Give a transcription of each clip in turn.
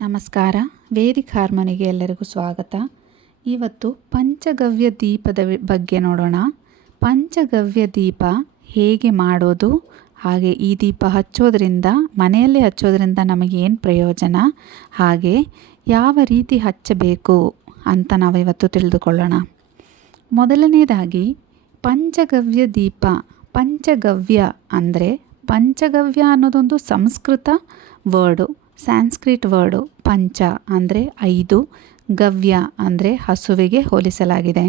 ನಮಸ್ಕಾರ. ವೇದಿಕ್ ಹಾರ್ಮೋನಿಗೆ ಎಲ್ಲರಿಗೂ ಸ್ವಾಗತ. ಇವತ್ತು ಪಂಚಗವ್ಯ ದೀಪದ ಬಗ್ಗೆ ನೋಡೋಣ. ಪಂಚಗವ್ಯ ದೀಪ ಹೇಗೆ ಮಾಡೋದು, ಹಾಗೆ ಈ ದೀಪ ಹಚ್ಚೋದ್ರಿಂದ ಮನೆಯಲ್ಲಿ ಹಚ್ಚೋದ್ರಿಂದ ನಮಗೇನು ಪ್ರಯೋಜನ, ಹಾಗೆ ಯಾವ ರೀತಿ ಹಚ್ಚಬೇಕು ಅಂತ ನಾವು ಇವತ್ತು ತಿಳಿದುಕೊಳ್ಳೋಣ. ಮೊದಲನೇದಾಗಿ ಪಂಚಗವ್ಯ ದೀಪ. ಪಂಚಗವ್ಯ ಅಂದರೆ, ಪಂಚಗವ್ಯ ಅನ್ನೋದೊಂದು ಸಂಸ್ಕೃತ ವರ್ಡು, ಸ್ಯಾನ್ಸ್ಕ್ರಿಟ್ ವರ್ಡು. ಪಂಚ ಅಂದರೆ 5, ಗವ್ಯ ಅಂದರೆ ಹಸುವಿಗೆ ಹೋಲಿಸಲಾಗಿದೆ.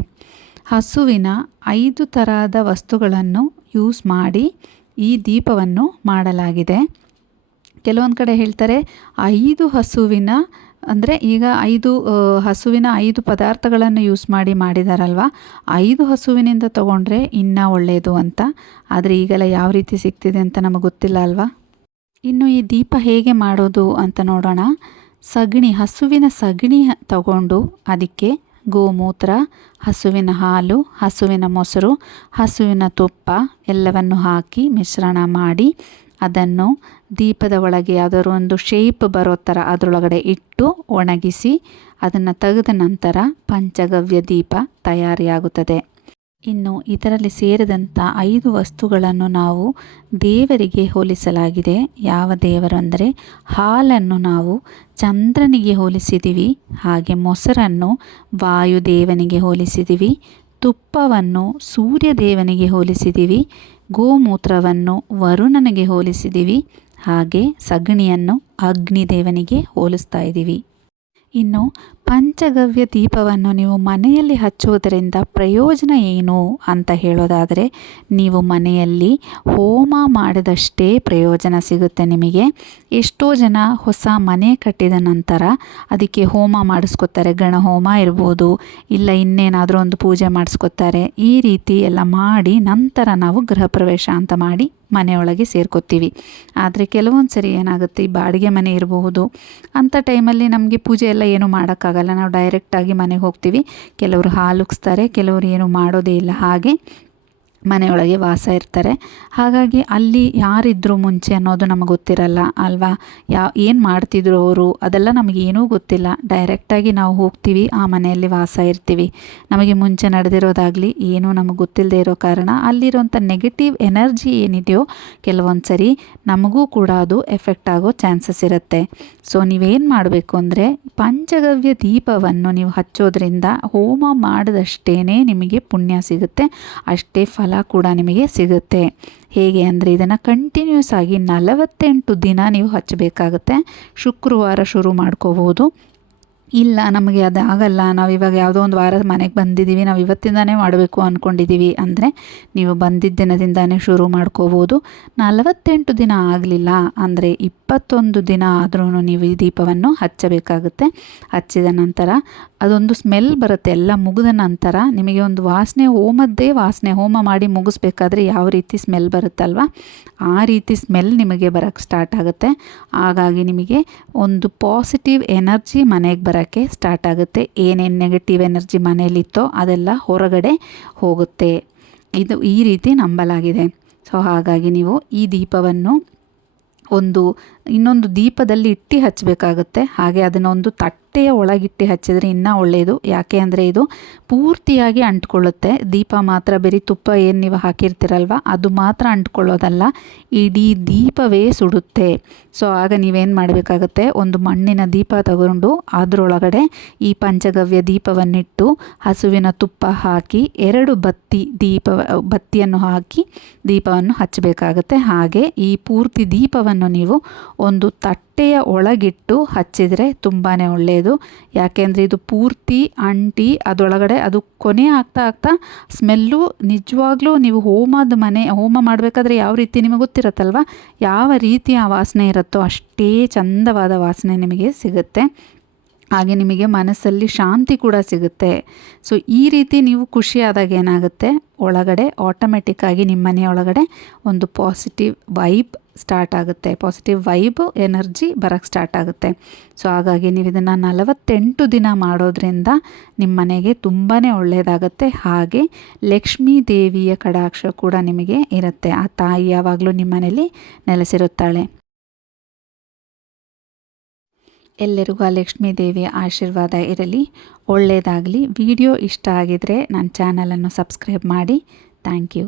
ಹಸುವಿನ 5 ಥರದ ವಸ್ತುಗಳನ್ನು ಯೂಸ್ ಮಾಡಿ ಈ ದೀಪವನ್ನು ಮಾಡಲಾಗಿದೆ. ಕೆಲವೊಂದು ಕಡೆ ಹೇಳ್ತಾರೆ 5 ಹಸುವಿನ ಅಂದರೆ, ಈಗ 5 ಹಸುವಿನ 5 ಪದಾರ್ಥಗಳನ್ನು ಯೂಸ್ ಮಾಡಿದಾರಲ್ವ, 5 ಹಸುವಿನಿಂದ ತೊಗೊಂಡ್ರೆ ಇನ್ನೂ ಒಳ್ಳೆಯದು ಅಂತ. ಆದರೆ ಈಗೆಲ್ಲ ಯಾವ ರೀತಿ ಸಿಗ್ತಿದೆ ಅಂತ ನಮಗೆ ಗೊತ್ತಿಲ್ಲ ಅಲ್ವಾ. ಇನ್ನು ಈ ದೀಪ ಹೇಗೆ ಮಾಡೋದು ಅಂತ ನೋಡೋಣ. ಹಸುವಿನ ಸಗಣಿ ತಗೊಂಡು ಅದಕ್ಕೆ ಗೋಮೂತ್ರ, ಹಸುವಿನ ಹಾಲು, ಹಸುವಿನ ಮೊಸರು, ಹಸುವಿನ ತುಪ್ಪ ಎಲ್ಲವನ್ನು ಹಾಕಿ ಮಿಶ್ರಣ ಮಾಡಿ ಅದನ್ನು ದೀಪದ ಒಳಗೆ ಯಾವುದಾದ್ರು ಒಂದು ಶೇಪ್ ಬರೋ ಥರ ಅದರೊಳಗಡೆ ಇಟ್ಟು ಒಣಗಿಸಿ ಅದನ್ನು ತೆಗೆದ ನಂತರ ಪಂಚಗವ್ಯ ದೀಪ ತಯಾರಿಯಾಗುತ್ತದೆ. ಇನ್ನು ಇದರಲ್ಲಿ ಸೇರಿದಂಥ 5 ವಸ್ತುಗಳನ್ನು ನಾವು ದೇವರಿಗೆ ಹೋಲಿಸಲಾಗಿದೆ. ಯಾವ ದೇವರು ಅಂದರೆ, ಹಾಲನ್ನು ನಾವು ಚಂದ್ರನಿಗೆ ಹೋಲಿಸಿದ್ದೀವಿ, ಹಾಗೆ ಮೊಸರನ್ನು ವಾಯುದೇವನಿಗೆ ಹೋಲಿಸಿದ್ದೀವಿ, ತುಪ್ಪವನ್ನು ಸೂರ್ಯದೇವನಿಗೆ ಹೋಲಿಸಿದ್ದೀವಿ, ಗೋಮೂತ್ರವನ್ನು ವರುಣನಿಗೆ ಹೋಲಿಸಿದ್ದೀವಿ, ಹಾಗೆ ಸಗಣಿಯನ್ನು ಅಗ್ನಿದೇವನಿಗೆ ಹೋಲಿಸ್ತಾ ಇದ್ದೀವಿ. ಇನ್ನು ಪಂಚಗವ್ಯ ದೀಪವನ್ನು ನೀವು ಮನೆಯಲ್ಲಿ ಹಚ್ಚುವುದರಿಂದ ಪ್ರಯೋಜನ ಏನು ಅಂತ ಹೇಳೋದಾದರೆ, ನೀವು ಮನೆಯಲ್ಲಿ ಹೋಮ ಮಾಡಿದಷ್ಟೇ ಪ್ರಯೋಜನ ಸಿಗುತ್ತೆ ನಿಮಗೆ. ಎಷ್ಟೋ ಜನ ಹೊಸ ಮನೆ ಕಟ್ಟಿದ ನಂತರ ಅದಕ್ಕೆ ಹೋಮ ಮಾಡಿಸ್ಕೊತಾರೆ. ಗಣಹೋಮ ಇರ್ಬೋದು, ಇಲ್ಲ ಇನ್ನೇನಾದರೂ ಒಂದು ಪೂಜೆ ಮಾಡಿಸ್ಕೊತಾರೆ. ಈ ರೀತಿ ಎಲ್ಲ ಮಾಡಿ ನಂತರ ನಾವು ಗೃಹ ಪ್ರವೇಶ ಅಂತ ಮಾಡಿ ಮನೆಯೊಳಗೆ ಸೇರ್ಕೊತೀವಿ. ಆದರೆ ಕೆಲವೊಂದು ಸರಿ ಏನಾಗುತ್ತೆ, ಈ ಬಾಡಿಗೆ ಮನೆ ಇರಬಹುದು, ಅಂಥ ಟೈಮಲ್ಲಿ ನಮಗೆ ಪೂಜೆ ಎಲ್ಲ ಏನೂ ಮಾಡೋಕ್ಕಾಗಲ್ಲ. ನಾವು ಡೈರೆಕ್ಟಾಗಿ ಮನೆಗೆ ಹೋಗ್ತೀವಿ. ಕೆಲವರು ಹಾಲುಗಿಸ್ತಾರೆ, ಕೆಲವರು ಏನು ಮಾಡೋದೇ ಇಲ್ಲ, ಹಾಗೆ ಮನೆಯೊಳಗೆ ವಾಸ ಇರ್ತಾರೆ. ಹಾಗಾಗಿ ಅಲ್ಲಿ ಯಾರಿದ್ರು ಮುಂಚೆ ಅನ್ನೋದು ನಮಗೆ ಗೊತ್ತಿರಲ್ಲ ಅಲ್ವಾ. ಏನು ಮಾಡ್ತಿದ್ರು ಅವರು ಅದೆಲ್ಲ ನಮಗೇನೂ ಗೊತ್ತಿಲ್ಲ. ಡೈರೆಕ್ಟಾಗಿ ನಾವು ಹೋಗ್ತೀವಿ, ಆ ಮನೆಯಲ್ಲಿ ವಾಸ ಇರ್ತೀವಿ. ನಮಗೆ ಮುಂಚೆ ನಡೆದಿರೋದಾಗಲಿ ಏನೂ ನಮಗೆ ಗೊತ್ತಿಲ್ಲದೆ ಇರೋ ಕಾರಣ ಅಲ್ಲಿರೋಂಥ ನೆಗೆಟಿವ್ ಎನರ್ಜಿ ಏನಿದೆಯೋ ಕೆಲವೊಂದು ಸರಿ ನಮಗೂ ಕೂಡ ಅದು ಎಫೆಕ್ಟ್ ಆಗೋ ಚಾನ್ಸಸ್ ಇರುತ್ತೆ. ಸೊ ನೀವೇನು ಮಾಡಬೇಕು ಅಂದರೆ, ಪಂಚಗವ್ಯ ದೀಪವನ್ನು ನೀವು ಹಚ್ಚೋದ್ರಿಂದ ಹೋಮ ಮಾಡಿದಷ್ಟೇ ನಿಮಗೆ ಪುಣ್ಯ ಸಿಗುತ್ತೆ, ಅಷ್ಟೇ ಫಲ ಕೂಡ ನಿಮಗೆ ಸಿಗುತ್ತೆ. ಹೇಗೆ ಅಂದರೆ, ಇದನ್ನು ಕಂಟಿನ್ಯೂಸ್ ಆಗಿ 48 ದಿನ ನೀವು ಹಚ್ಚಬೇಕಾಗುತ್ತೆ. ಶುಕ್ರವಾರ ಶುರು ಮಾಡ್ಕೋಬೋದು. ಇಲ್ಲ ನಮಗೆ ಅದು ಆಗಲ್ಲ, ನಾವು ಇವಾಗ ಯಾವುದೋ ಒಂದು ವಾರ ಮನೆಗೆ ಬಂದಿದ್ದೀವಿ, ನಾವು ಇವತ್ತಿಂದಾನೇ ಮಾಡಬೇಕು ಅಂದ್ಕೊಂಡಿದ್ದೀವಿ ಅಂದರೆ ನೀವು ಬಂದಿದ್ದ ದಿನದಿಂದಾನೇ ಶುರು ಮಾಡ್ಕೋಬೋದು. 48 ದಿನ ಆಗಲಿಲ್ಲ ಅಂದರೆ 21 ದಿನ ಆದ್ರೂ ನೀವು ಈ ದೀಪವನ್ನು ಹಚ್ಚಬೇಕಾಗುತ್ತೆ. ಹಚ್ಚಿದ ನಂತರ ಅದೊಂದು ಸ್ಮೆಲ್ ಬರುತ್ತೆ. ಎಲ್ಲ ಮುಗಿದ ನಂತರ ನಿಮಗೆ ಒಂದು ವಾಸನೆ, ಹೋಮದ್ದೇ ವಾಸನೆ, ಹೋಮ ಮಾಡಿ ಮುಗಿಸ್ಬೇಕಾದ್ರೆ ಯಾವ ರೀತಿ ಸ್ಮೆಲ್ ಬರುತ್ತಲ್ವ, ಆ ರೀತಿ ಸ್ಮೆಲ್ ನಿಮಗೆ ಬರೋಕ್ಕೆ ಸ್ಟಾರ್ಟ್ ಆಗುತ್ತೆ. ಹಾಗಾಗಿ ನಿಮಗೆ ಒಂದು ಪಾಸಿಟಿವ್ ಎನರ್ಜಿ ಮನೆಗೆ ಬರೋಕ್ಕೆ ಸ್ಟಾರ್ಟ್ ಆಗುತ್ತೆ. ಏನೇನು ನೆಗೆಟಿವ್ ಎನರ್ಜಿ ಮನೆಯಲ್ಲಿತ್ತೋ ಅದೆಲ್ಲ ಹೊರಗಡೆ ಹೋಗುತ್ತೆ. ಇದು ಈ ರೀತಿ ನಂಬಲಾಗಿದೆ. ಸೊ ಹಾಗಾಗಿ ನೀವು ಈ ದೀಪವನ್ನು ಇನ್ನೊಂದು ದೀಪದಲ್ಲಿ ಇಟ್ಟು ಹಚ್ಚಬೇಕಾಗುತ್ತೆ. ಹಾಗೆ ಅದನ್ನೊಂದು ತಟ್ಟೆಯ ಒಳಗಿಟ್ಟು ಹಚ್ಚಿದರೆ ಇನ್ನೂ ಒಳ್ಳೆಯದು. ಯಾಕೆ ಅಂದರೆ ಇದು ಪೂರ್ತಿಯಾಗಿ ಅಂಟ್ಕೊಳ್ಳುತ್ತೆ. ದೀಪ ಮಾತ್ರ ಬರೀ ತುಪ್ಪ ಏನು ನೀವು ಹಾಕಿರ್ತೀರಲ್ವ ಅದು ಮಾತ್ರ ಅಂಟ್ಕೊಳ್ಳೋದಲ್ಲ, ಇಡೀ ದೀಪವೇ ಸುಡುತ್ತೆ. ಸೊ ಆಗ ನೀವೇನು ಮಾಡಬೇಕಾಗುತ್ತೆ, ಒಂದು ಮಣ್ಣಿನ ದೀಪ ತಗೊಂಡು ಅದರೊಳಗಡೆ ಈ ಪಂಚಗವ್ಯ ದೀಪವನ್ನಿಟ್ಟು ಹಸುವಿನ ತುಪ್ಪ ಹಾಕಿ 2 ಬತ್ತಿಯನ್ನು ಹಾಕಿ ದೀಪವನ್ನು ಹಚ್ಚಬೇಕಾಗುತ್ತೆ. ಹಾಗೆ ಈ ಪೂರ್ತಿ ದೀಪವನ್ನು ನೀವು ಒಂದು ತಟ್ಟೆಯ ಒಳಗಿಟ್ಟು ಹಚ್ಚಿದರೆ ತುಂಬಾ ಒಳ್ಳೆಯದು. ಯಾಕೆಂದರೆ ಇದು ಪೂರ್ತಿ ಅಂಟಿ ಅದರೊಳಗಡೆ ಅದು ಕೊನೆ ಆಗ್ತಾ ಸ್ಮೆಲ್ಲು ನಿಜವಾಗ್ಲೂ ನೀವು ಹೋಮ ಮಾಡಬೇಕಾದ್ರೆ ಯಾವ ರೀತಿ ನಿಮಗೆ ಗೊತ್ತಿರುತ್ತಲ್ವ, ಯಾವ ರೀತಿ ಆ ವಾಸನೆ ಇರುತ್ತೋ ಅಷ್ಟೇ ಚಂದವಾದ ವಾಸನೆ ನಿಮಗೆ ಸಿಗುತ್ತೆ. ಹಾಗೆ ನಿಮಗೆ ಮನಸ್ಸಲ್ಲಿ ಶಾಂತಿ ಕೂಡ ಸಿಗುತ್ತೆ. ಸೊ ಈ ರೀತಿ ನೀವು ಖುಷಿಯಾದಾಗ ಏನಾಗುತ್ತೆ, ಒಳಗಡೆ ಆಟೋಮೆಟಿಕ್ಕಾಗಿ ನಿಮ್ಮ ಮನೆಯೊಳಗಡೆ ಒಂದು ಪಾಸಿಟಿವ್ ವೈಬ್ ಸ್ಟಾರ್ಟ್ ಆಗುತ್ತೆ, ಪಾಸಿಟಿವ್ ವೈಬ್ ಎನರ್ಜಿ ಬರೋಕ್ಕೆ ಸ್ಟಾರ್ಟ್ ಆಗುತ್ತೆ. ಸೊ ಹಾಗಾಗಿ ನೀವು ಇದನ್ನು 48 ದಿನ ಮಾಡೋದ್ರಿಂದ ನಿಮ್ಮ ಮನೆಗೆ ತುಂಬಾ ಒಳ್ಳೆಯದಾಗುತ್ತೆ. ಹಾಗೆ ಲಕ್ಷ್ಮೀ ದೇವಿಯ ಕಟಾಕ್ಷ ಕೂಡ ನಿಮಗೆ ಇರುತ್ತೆ. ಆ ತಾಯಿ ಯಾವಾಗಲೂ ನಿಮ್ಮ ಮನೇಲಿ ನೆಲೆಸಿರುತ್ತಾಳೆ. ಎಲ್ಲರಿಗೂ ಆ ಲಕ್ಷ್ಮೀ ದೇವಿಯ ಆಶೀರ್ವಾದ ಇರಲಿ, ಒಳ್ಳೆಯದಾಗಲಿ. ವಿಡಿಯೋ ಇಷ್ಟ ಆಗಿದರೆ ನನ್ನ ಚಾನಲನ್ನು ಸಬ್ಸ್ಕ್ರೈಬ್ ಮಾಡಿ. Thank you.